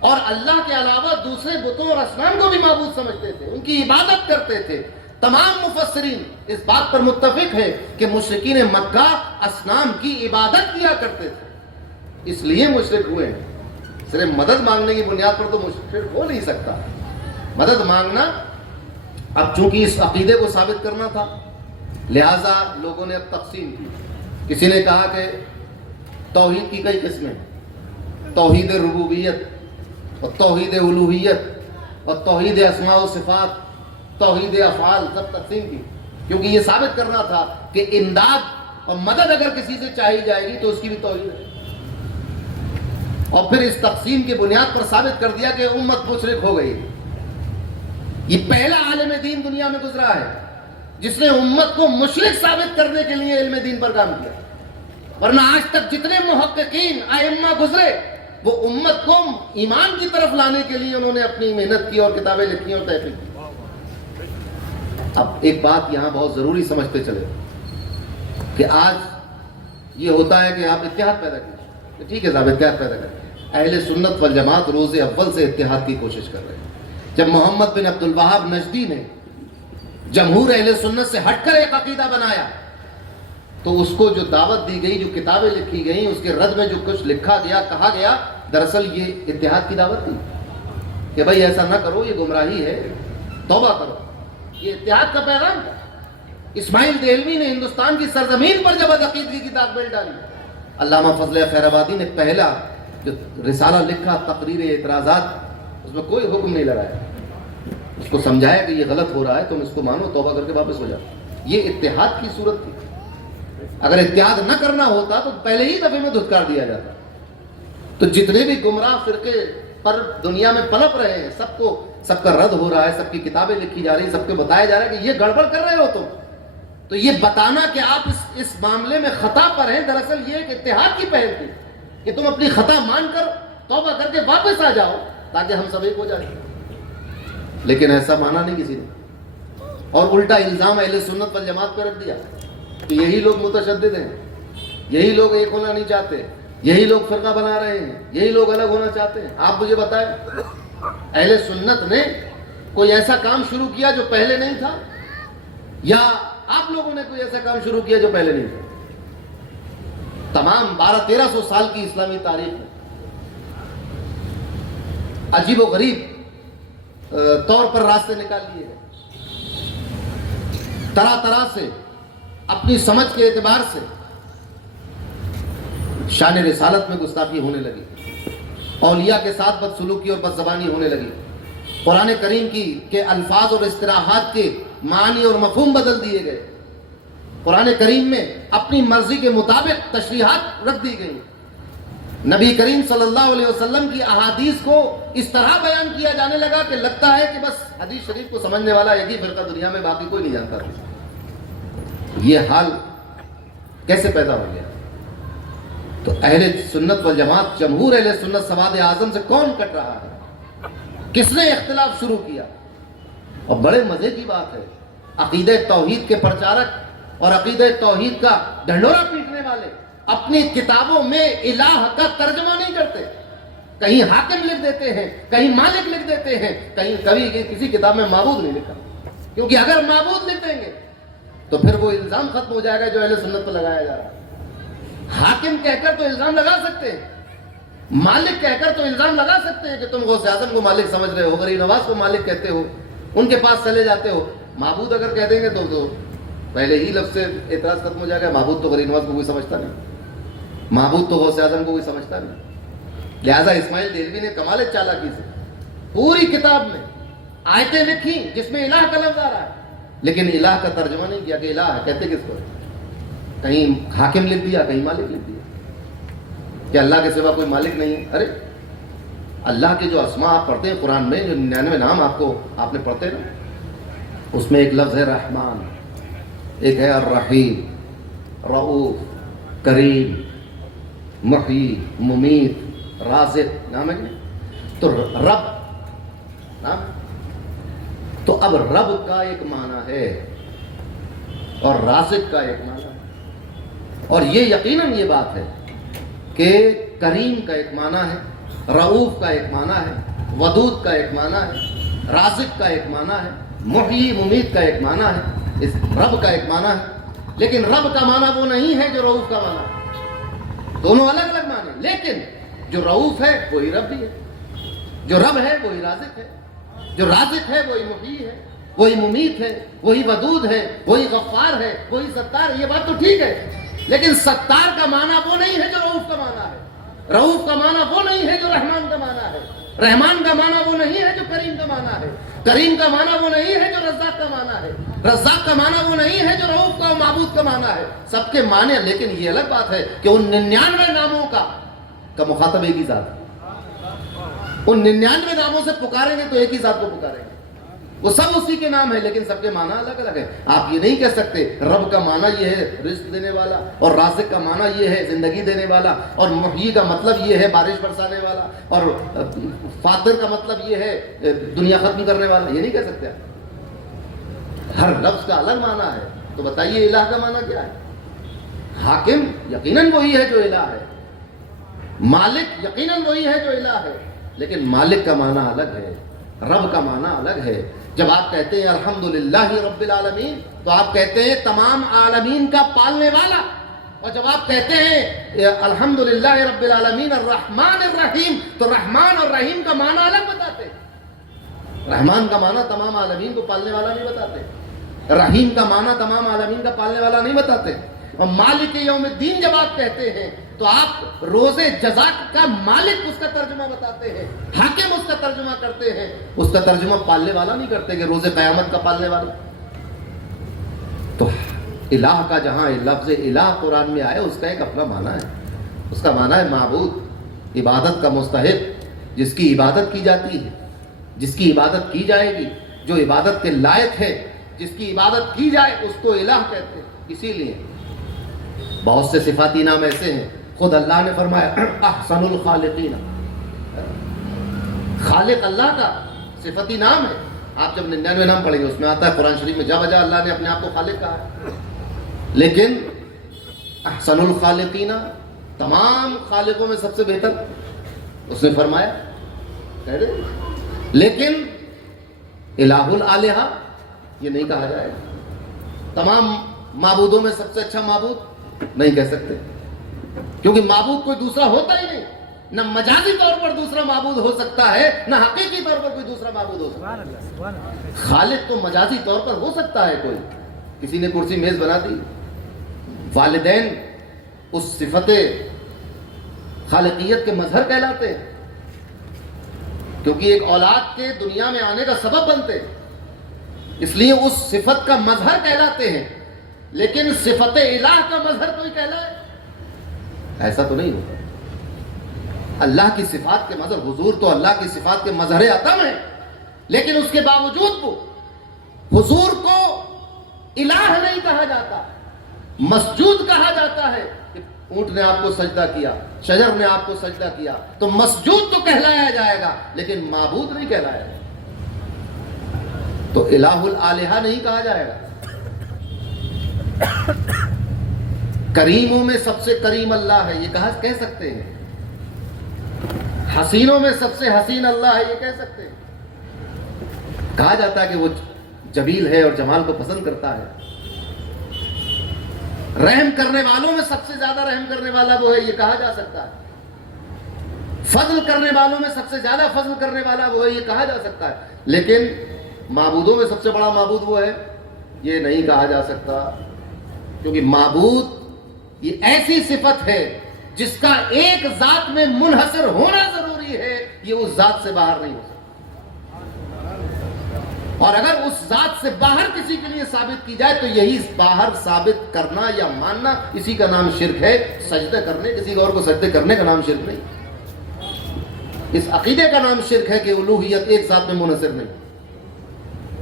اور اللہ کے علاوہ دوسرے بتوں اور اصنام کو بھی معبود سمجھتے تھے، ان کی عبادت کرتے تھے۔ تمام مفسرین اس بات پر متفق ہے کہ مشرکین مکہ اصنام کی عبادت کیا کرتے تھے، اس لیے مشرک ہوئے ہیں۔ صرف مدد مانگنے کی بنیاد پر تو مشرک ہو نہیں سکتا۔ مدد مانگنا، اب چونکہ اس عقیدے کو ثابت کرنا تھا لہٰذا لوگوں نے اب تقسیم کی۔ کسی نے کہا کہ توحید کی کئی قسمیں، توحید ربوبیت اور توحید الوہیت اور توحید اسماء و صفات، توحید افعال، سب تقسیم کی، کیونکہ یہ ثابت کرنا تھا کہ امداد اور مدد اگر کسی سے چاہی جائے گی تو اس کی بھی توحید ہے۔ اور پھر اس تقسیم کی بنیاد پر ثابت کر دیا کہ امت مشرک ہو گئی۔ یہ پہلا عالم دین دنیا میں گزرا ہے جس نے امت کو مشرک ثابت کرنے کے لیے علم دین پر کام کیا، ورنہ آج تک جتنے محققین ائمہ گزرے وہ امت کو ایمان کی طرف لانے کے لیے انہوں نے اپنی محنت کی اور کتابیں لکھی اور تحقیق کی۔ اب ایک بات یہاں بہت ضروری سمجھتے چلے کہ آج یہ ہوتا ہے کہ آپ اتحاد پیدا کریں، ٹھیک ہے صاحب اتحاد پیدا کریں، اہل سنت والجماعت روز اول سے اتحاد کی کوشش کر رہے ہیں۔ جب محمد بن عبد الوہاب نجدی نے جمہور اہل سنت سے ہٹ کر ایک عقیدہ بنایا تو اس کو جو دعوت دی گئی، جو کتابیں لکھی گئیں، اس کے رد میں جو کچھ لکھا گیا، کہا گیا، دراصل یہ اتحاد کی دعوت تھی کہ بھائی ایسا نہ کرو، یہ گمراہی ہے، توبہ کرو۔ یہ اتحاد کا پیغام تھا۔ اسماعیل دہلوی نے ہندوستان کی سرزمین پر جب عقیدگی کی داغ ڈالی، علامہ فضل خیر آبادی نے پہلا جو رسالہ لکھا تقریر اعتراضات، اس میں کوئی حکم نہیں لگایا، اس کو سمجھایا کہ یہ غلط ہو رہا ہے، تم اس کو مانو، توبہ کر کے واپس ہو جاؤ۔ یہ اتحاد کی صورت تھی۔ اگر اتحاد نہ کرنا ہوتا تو پہلے ہی دفعے میں دھتکار دیا جاتا۔ تو جتنے بھی گمراہ فرقے پر دنیا میں پنپ رہے ہیں، سب کا رد ہو رہا ہے، سب کی کتابیں لکھی جا رہی ہیں، سب کو بتایا جا رہا ہے کہ یہ گڑبڑ کر رہے ہو تم۔ تو یہ بتانا کہ آپ اس معاملے میں خطا پر ہیں، دراصل یہ ایک اتحاد کی پہل تھی کہ تم اپنی خطا مان کر توبہ کر کے واپس آ جاؤ تاکہ ہم سب ایک ہو جائیں۔ لیکن ایسا مانا نہیں کسی نے، اور الٹا الزام اہل سنت والجماعت پہ رکھ دیا کہ یہی لوگ متشدد ہیں، یہی لوگ ایک ہونا نہیں چاہتے، یہی لوگ فرقہ بنا رہے ہیں، یہی لوگ الگ ہونا چاہتے ہیں۔ آپ مجھے بتائیں اہل سنت نے کوئی ایسا کام شروع کیا جو پہلے نہیں تھا، یا آپ لوگوں نے کوئی ایسا کام شروع کیا جو پہلے نہیں تھا؟ تمام 1200-1300 سال کی اسلامی تاریخ میں عجیب و غریب طور پر راستے نکال لیے گئے، طرح طرح سے اپنی سمجھ کے اعتبار سے شان رسالت میں گستاخی ہونے لگی، اولیاء کے ساتھ بدسلوکی اور بدزبانی ہونے لگی، قرآن کریم کے الفاظ اور اصطلاحات کے معنی اور مفہوم بدل دیے گئے، قرآن کریم میں اپنی مرضی کے مطابق تشریحات رکھ دی گئی، نبی کریم صلی اللہ علیہ وسلم کی احادیث کو اس طرح بیان کیا جانے لگا کہ لگتا ہے کہ بس حدیث شریف کو سمجھنے والا ایک ہی فرقہ دنیا میں، باقی کوئی نہیں جانتا تھا۔ یہ حال کیسے پیدا ہو گیا؟ تو اہل سنت والجماعت، جمہور اہل سنت سواد اعظم سے کون کٹ رہا ہے؟ کس نے اختلاف شروع کیا؟ اور بڑے مزے کی بات ہے، عقیدہ توحید کے پرچارک اور عقیدہ توحید کا ڈھنڈورا پیٹنے والے اپنی کتابوں میں الہ کا ترجمہ نہیں کرتے، کہیں حاکم لکھ دیتے ہیں، کہیں مالک لکھ دیتے ہیں، کبھی کسی کتاب میں معبود نہیں لکھا، کیونکہ اگر معبود لکھ دیں گے تو پھر وہ الزام ختم ہو جائے گا جو اہل سنت پر لگایا جا رہا ہے۔ حاکم کہہ کر تو الزام لگا سکتے ہیں، مالک کہہ کر تو الزام لگا سکتے ہیں کہ تم غوث اعظم کو مالک سمجھ رہے ہو، غریب نواز کو مالک کہتے ہو، ان کے پاس چلے جاتے ہو۔ معبود اگر کہہ دیں گے تو پہلے ہی لفظ سے اعتراض ختم ہو جائے گا، معبود تو غریب نواز کو کوئی سمجھتا نہیں، معبود تو غوث اعظم کو کوئی سمجھتا نہیں۔ لہٰذا اسماعیل دہلوی نے کمال چالاکی سے پوری کتاب میں آیتیں لکھی جس میں الہ کا لفظ آ رہا ہے، لیکن الہ کا ترجمہ نہیں کیا کہ الہ ہے کہتے کس کو، کہیں حاکم لکھ دیا، کہیں مالک لکھ دیا کہ اللہ کے سوا کوئی مالک نہیں ہے۔ ارے اللہ کے جو اسماء آپ پڑھتے ہیں قرآن میں، جو 99 نام آپ نے پڑھتے ہیں نا، اس میں ایک لفظ ہے رحمان، ایک ہے الرحیم، رؤوف، کریم، محیی، ممیت، رازق، نام ہے تو رب نام۔ تو اب رب کا ایک معنی ہے اور رازق کا ایک معنی ہے، اور یہ یقیناً یہ بات ہے کہ کریم کا ایک معنی ہے، رؤوف کا ایک معنی ہے، ودود کا ایک معنی ہے، رازق کا ایک معنی ہے، محیی ممیت کا ایک معنی ہے، اس رب کا ایک معنی ہے، لیکن رب کا معنی وہ نہیں ہے جو رؤوف کا معنی ہے، دونوں الگ الگ معنی، لیکن جو رؤوف ہے وہی رب بھی ہے، جو رب ہے وہی رازق ہے، جو رازق ہے وہی محیی ہے، وہی ممیت ہے، وہی ودود ہے، وہی غفار ہے، وہی ستار ہے۔ یہ بات تو ٹھیک ہے، لیکن ستار کا معنی وہ نہیں ہے جو رؤوف کا معنی ہے، رؤوف کا معنی وہ نہیں ہے جو رحمان کا معنی ہے، رحمان کا معنی وہ نہیں ہے جو کریم کا معنی ہے، کریم کا معنی وہ نہیں ہے جو رزاق کا معنی ہے، رزاق کا معنی وہ نہیں ہے جو رؤوف کا معبود کا معنی ہے، سب کے معنی، لیکن یہ الگ بات ہے کہ ان 99 ناموں کا مخاطب ایک ہی ذات ہے، ان 99 ناموں سے پکاریں گے تو ایک ہی ذات کو پکاریں گے، وہ سب اسی کے نام ہے، لیکن سب کے معنی الگ الگ ہیں۔ آپ یہ نہیں کہہ سکتے رب کا معنی یہ ہے رزق دینے والا، اور رازق کا معنی یہ ہے زندگی دینے والا، اور محیی کا مطلب یہ ہے بارش برسانے والا، اور فاطر کا مطلب یہ ہے دنیا ختم کرنے والا، یہ نہیں کہہ سکتے آپ۔ ہر لفظ کا الگ معنی ہے، تو بتائیے الہ کا معنی کیا ہے؟ حاکم یقیناً وہی ہے جو الہ ہے، مالک یقیناً وہی ہے جو الہ ہے، لیکن مالک کا معنی الگ ہے، رب کا معنی الگ ہے۔ جب آپ کہتے ہیں الحمدللہ رب العالمین تو آپ کہتے ہیں تمام عالمین کا پالنے والا، اور جب آپ کہتے ہیں الحمدللہ رب العالمین الرحمن الرحیم تو رحمان اور رحیم کا معنی الگ بتاتے ہیں۔ رحمان کا معنی تمام عالمین کو پالنے والا نہیں بتاتے، رحیم کا معنی تمام عالمین کا پالنے والا نہیں بتاتے، اور مالک یوم الدین جب آپ کہتے ہیں تو آپ روز جزا کا مالک اس کا ترجمہ بتاتے ہیں، حاکم اس کا ترجمہ کرتے ہیں، اس کا ترجمہ پالنے والا نہیں کرتے کہ روز قیامت کا پالنے والا۔ تو الہ کا جہاں لفظ الہ قرآن میں آئے اس کا ایک اپنا معنی ہے، اس کا معنی ہے معبود، عبادت کا مستحق، جس کی عبادت کی جاتی ہے، جس کی عبادت کی جائے گی، جو عبادت کے لائق ہے، جس کی عبادت کی جائے اس کو الہ کہتے ہیں۔ اسی لیے بہت سے صفاتی نام ایسے ہیں، خود اللہ نے فرمایا احسن الخالقین، خالق اللہ کا صفتی نام ہے۔ آپ جب 99 نام پڑھیں گے اس میں آتا ہے قرآن شریف میں جا بجا اللہ نے اپنے آپ کو خالق کہا ہے، لیکن احسن الخالقین، تمام خالقوں میں سب سے بہتر اس نے فرمایا، لیکن الہ الالہہ یہ نہیں کہا جائے گا. تمام معبودوں میں سب سے اچھا معبود نہیں کہہ سکتے، کیونکہ معبود کوئی دوسرا ہوتا ہی نہیں. نہ مجازی طور پر دوسرا معبود ہو سکتا ہے، نہ حقیقی طور پر کوئی دوسرا معبود ہو سکتا ہے. خالق تو مجازی طور پر ہو سکتا ہے کوئی. کسی نے کرسی میز بنا دی. والدین اس صفت خالقیت کے مظہر کہلاتے ہیں، کیونکہ ایک اولاد کے دنیا میں آنے کا سبب بنتے ہیں، اس لیے اس صفت کا مظہر کہلاتے ہیں. لیکن صفت الہ کا مظہر کوئی کہلائے ایسا تو نہیں ہوتا. اللہ کی صفات کے مظہر، حضور تو اللہ کی صفات کے مظہر عدم ہے، لیکن اس کے باوجود وہ حضور کو الہ نہیں کہا جاتا، مسجود کہا جاتا ہے. کہ اونٹ نے آپ کو سجدہ کیا، شجر نے آپ کو سجدہ کیا، تو مسجود تو کہلایا جائے گا لیکن معبود نہیں کہلایا جائے گا. تو الہ الالہہ نہیں کہا جائے گا. کریموں میں سب سے کریم اللہ ہے، یہ کہہ سکتے ہیں. حسینوں میں سب سے حسین اللہ ہے، یہ کہہ سکتے ہیں. کہا جاتا ہے کہ وہ جمیل ہے اور جمال کو پسند کرتا ہے. رحم کرنے والوں میں سب سے زیادہ رحم کرنے والا وہ ہے، یہ کہا جا سکتا ہے. فضل کرنے والوں میں سب سے زیادہ فضل کرنے والا وہ ہے، یہ کہا جا سکتا ہے. لیکن معبودوں میں سب سے بڑا معبود وہ ہے، یہ نہیں کہا جا سکتا. کیونکہ معبود یہ ایسی صفت ہے جس کا ایک ذات میں منحصر ہونا ضروری ہے، یہ اس ذات سے باہر نہیں ہو سکتا. اور اگر اس ذات سے باہر کسی کے لیے ثابت کی جائے تو یہی باہر ثابت کرنا یا ماننا، اسی کا نام شرک ہے. سجدے کرنے، کسی اور کو سجدے کرنے کا نام شرک نہیں. اس عقیدے کا نام شرک ہے کہ الوہیت ایک ذات میں منحصر نہیں.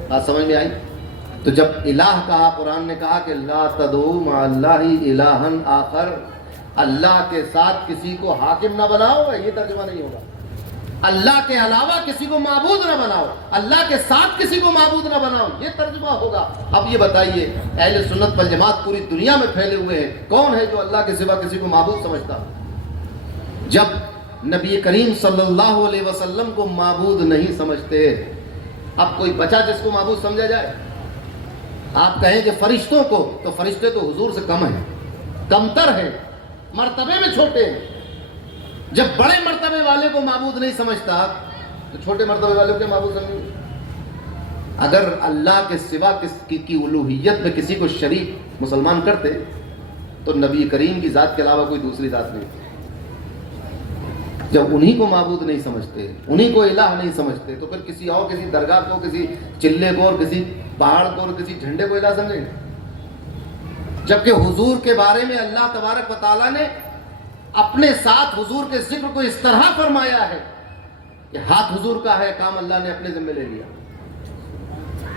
بات سمجھ میں آئی؟ تو جب الہ کہا، قرآن نے کہا کہ لا تدعوا مع اللہ الہا آخر، اللہ کے ساتھ کسی کو حاکم نہ بناؤ، یہ ترجمہ نہیں ہوگا. اللہ کے علاوہ کسی کو معبود نہ بناؤ، اللہ کے ساتھ کسی کو معبود نہ بناؤ، یہ ترجمہ ہوگا. اب یہ بتائیے، اہل سنت والجماعت پوری دنیا میں پھیلے ہوئے ہیں، کون ہے جو اللہ کے سوا کسی کو معبود سمجھتا؟ جب نبی کریم صلی اللہ علیہ وسلم کو معبود نہیں سمجھتے، اب کوئی بچا جس کو معبود سمجھا جائے؟ آپ کہیں کہ فرشتوں کو، تو فرشتے تو حضور سے کم ہیں، کمتر ہیں، مرتبے میں چھوٹے ہیں. جب بڑے مرتبے والے کو معبود نہیں سمجھتا تو چھوٹے مرتبے والے کو کیا معبود سمجھیں؟ اگر اللہ کے سوا کی الوہیت میں کسی کو شریک مسلمان کرتے تو نبی کریم کی ذات کے علاوہ کوئی دوسری ذات نہیں. جب انہی کو معبود نہیں سمجھتے، انہی کو الہ نہیں سمجھتے، تو پھر کسی اور، کسی درگاہ کو، کسی چلے کو، اور کسی پہاڑ کو، اور کسی جھنڈے کو الہ سمجھیں؟ جبکہ حضور کے بارے میں اللہ تبارک و تعالیٰ نے اپنے ساتھ حضور کے ذکر کو اس طرح فرمایا ہے کہ ہاتھ حضور کا ہے، کام اللہ نے اپنے ذمہ لے لیا.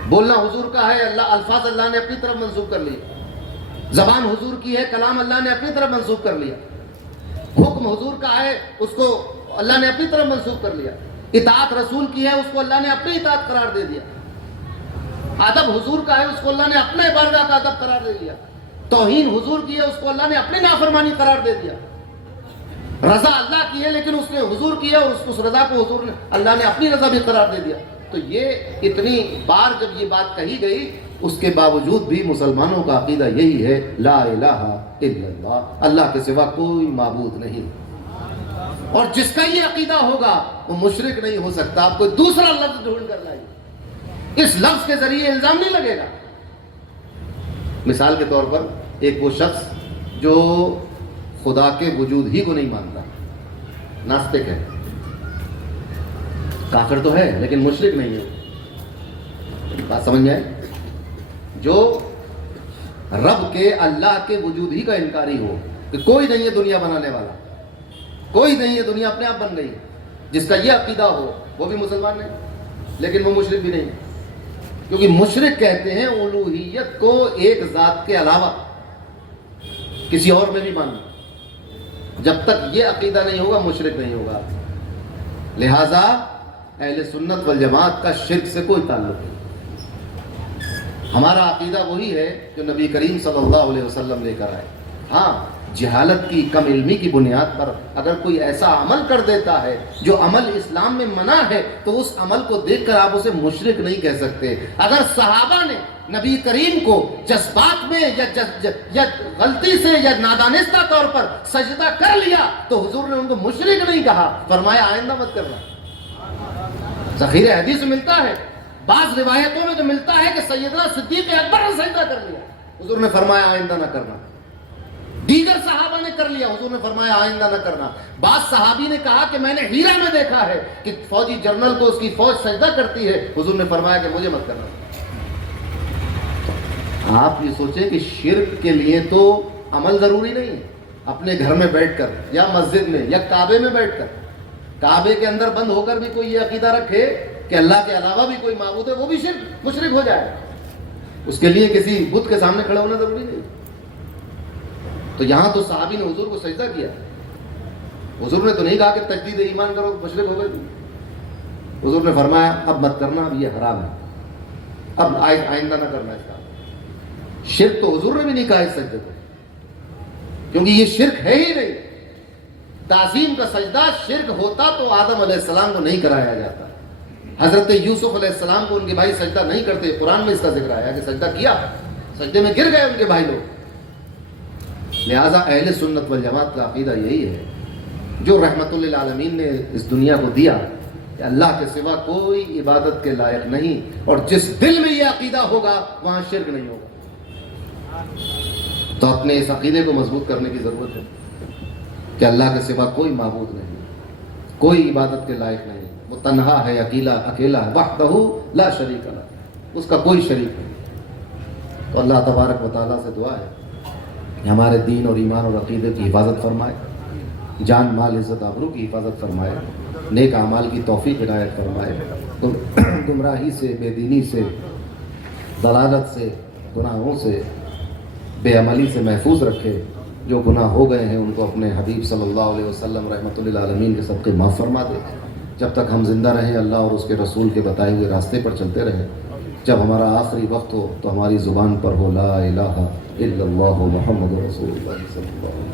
بولنا حضور کا ہے، الفاظ اللہ نے اپنی طرف منسوخ کر لیا. زبان حضور کی ہے، کلام اللہ نے اپنی طرف منسوخ کر لیا. حکم حضور کا ہے، اس کو اللہ نے اپنی طرف منسوخ کر لیا. اطاعت رسول کی ہے، اس کو اللہ نے اپنی اطاعت قرار دے دیا. ادب حضور کا ہے، اس کو اللہ نے اپنے بارگاہ کا ادب قرار دے دیا. توہین حضور کی ہے، اس کو اللہ نے اپنی نافرمانی قرار دے دیا. رضا اللہ کی ہے، لیکن اس نے حضور کی ہے، اور اس رضا کو حضور نے، اللہ نے اپنی رضا بھی قرار دے دیا. تو یہ اتنی بار جب یہ بات کہی گئی، اس کے باوجود بھی مسلمانوں کا عقیدہ یہی ہے، لا الہ الا اللہ، اللہ کے سوا کوئی معبود نہیں. اور جس کا یہ عقیدہ ہوگا وہ مشرک نہیں ہو سکتا. آپ کوئی دوسرا لفظ ڈھونڈ کر لائیے، اس لفظ کے ذریعے الزام نہیں لگے گا. مثال کے طور پر ایک وہ شخص جو خدا کے وجود ہی کو نہیں مانتا، ناستک ہے، کافر تو ہے لیکن مشرک نہیں ہے. بات سمجھ میں آئے؟ جو رب کے، اللہ کے وجود ہی کا انکاری ہو کہ کوئی نہیں ہے دنیا بنانے والا، کوئی نہیں ہے، دنیا اپنے آپ بن گئی، جس کا یہ عقیدہ ہو وہ بھی مسلمان نہیں، لیکن وہ مشرک بھی نہیں. کیونکہ مشرک کہتے ہیں الوہیت کو ایک ذات کے علاوہ کسی اور میں بھی ماننا. جب تک یہ عقیدہ نہیں ہوگا مشرک نہیں ہوگا. لہذا اہل سنت والجماعت کا شرک سے کوئی تعلق نہیں. ہمارا عقیدہ وہی ہے جو نبی کریم صلی اللہ علیہ وسلم لے کر آئے. ہاں جہالت کی، کم علمی کی بنیاد پر اگر کوئی ایسا عمل کر دیتا ہے جو عمل اسلام میں منع ہے تو اس عمل کو دیکھ کر آپ اسے مشرک نہیں کہہ سکتے۔ اگر صحابہ نے نبی کریم کو جذبات میں یا غلطی سے یا نادانستہ طور پر سجدہ کر لیا تو حضور نے ان کو مشرک نہیں کہا، فرمایا آئندہ مت کرنا۔ ذخیرہ حدیث میں ملتا ہے، بعض روایتوں میں جو ملتا ہے کہ سیدنا صدیق اکبر نے سجدہ کر لیا، حضور نے فرمایا آئندہ نہ کرنا۔ دیگر صحابہ نے کر لیا، حضور نے فرمایا آئندہ نہ کرنا۔ بعض صحابی نے کہا کہ میں نے ہیرا میں دیکھا ہے کہ فوجی جنرل کو اس کی فوج سجدہ کرتی ہے، حضور نے فرمایا کہ مجھے مت کرنا۔ آپ یہ سوچیں کہ شرک کے لیے تو عمل ضروری نہیں ہے۔ اپنے گھر میں بیٹھ کر یا مسجد میں یا کعبے میں بیٹھ کر، کعبے کے اندر بند ہو کر بھی کوئی یہ عقیدہ رکھے کہ اللہ کے علاوہ بھی کوئی معبود ہے، وہ بھی شرک، مشرک ہو جائے۔ اس کے لیے کسی بت کے سامنے کھڑا ہونا ضروری نہیں۔ تو یہاں تو صحابی نے حضور کو سجدہ کیا، حضور نے تو نہیں کہا کہ تجدید ایمان کرو، مشرک ہو گئے۔ حضور نے فرمایا اب مت کرنا، اب یہ حرام ہے، اب آئندہ نہ کرنا اس کا۔ شرک تو حضور نے بھی نہیں کہا اس سجدے کو، کیونکہ یہ شرک ہے ہی نہیں۔ تعظیم کا سجدہ شرک ہوتا تو آدم علیہ السلام کو نہیں کرایا جاتا۔ حضرت یوسف علیہ السلام کو ان کے بھائی سجدہ نہیں کرتے، قرآن میں اس کا ذکر آیا کہ سجدہ کیا، سجدے میں گر گئے ان کے بھائی لوگ۔ لہٰذا اہل سنت والجماعت کا عقیدہ یہی ہے، جو رحمت للعالمین نے اس دنیا کو دیا کہ اللہ کے سوا کوئی عبادت کے لائق نہیں، اور جس دل میں یہ عقیدہ ہوگا وہاں شرک نہیں ہوگا۔ تو اپنے اس عقیدے کو مضبوط کرنے کی ضرورت ہے کہ اللہ کے سوا کوئی معبود نہیں، کوئی عبادت کے لائق نہیں، وہ تنہا ہے، اکیلا ہے، وحدہ لا شریک لہ، اس کا کوئی شریک نہیں۔ تو اللہ تبارک و تعالیٰ سے دعا ہے کہ ہمارے دین اور ایمان اور عقیدے کی حفاظت فرمائے، جان مال عزت آبرو کی حفاظت فرمائے، نیک اعمال کی توفیق عنایت فرمائے، گمراہی سے، بے دینی سے، ضلالت سے، گناہوں سے، بے عملی سے محفوظ رکھے۔ جو گناہ ہو گئے ہیں ان کو اپنے حبیب صلی اللہ علیہ وسلم رحمۃ للعالمین کے صدقے معاف فرما دے۔ جب تک ہم زندہ رہیں اللہ اور اس کے رسول کے بتائے ہوئے راستے پر چلتے رہیں۔ جب ہمارا آخری وقت ہو تو ہماری زبان پر ہو لا الہ الا اللہ محمد رسول اللہ صلی اللہ علیہ وسلم۔